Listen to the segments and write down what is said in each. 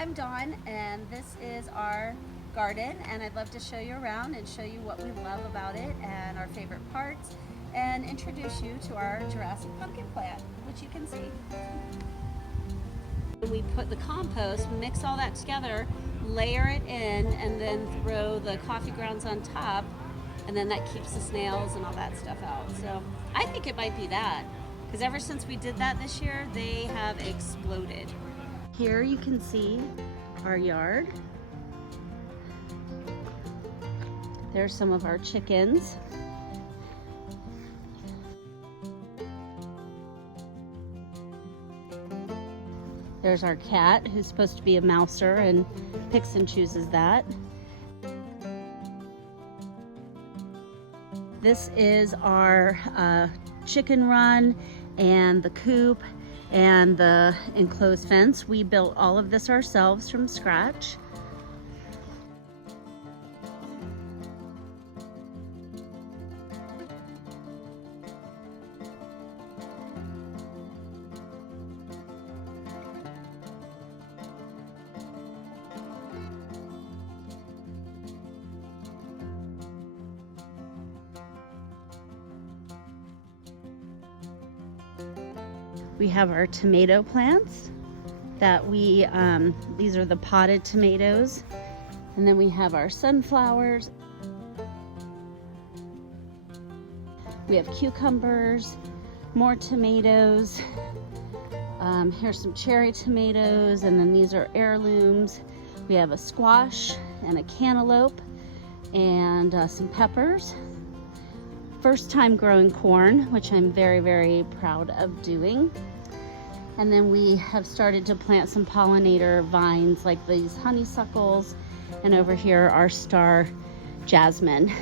I'm Dawn, and this is our garden, and I'd love to show you around and show you what we love about it and our favorite parts, and introduce you to our Jurassic pumpkin plant, which you can see. We put the compost, mix all that together, layer it in, and then throw the coffee grounds on top, and then that keeps the snails and all that stuff out. So I think it might be that, because ever since we did that this year, they have exploded. Here you can see our yard. There's some of our chickens. There's our cat, who's supposed to be a mouser and picks and chooses that. This is our chicken run and the coop and the enclosed fence. We built all of this ourselves from scratch. We have our tomato plants that these are the potted tomatoes. And then we have our sunflowers. We have cucumbers, more tomatoes. Here's some cherry tomatoes, and then these are heirlooms. We have a squash and a cantaloupe and some peppers. First time growing corn, which I'm very, very proud of doing. And then we have started to plant some pollinator vines like these honeysuckles, and over here our star jasmine.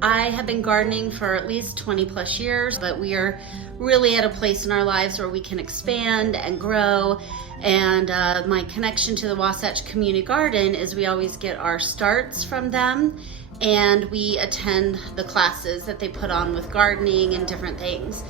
I have been gardening for at least 20 plus years, but we are really at a place in our lives where we can expand and grow. And my connection to the Wasatch Community Garden is we always get our starts from them, and we attend the classes that they put on with gardening and different things.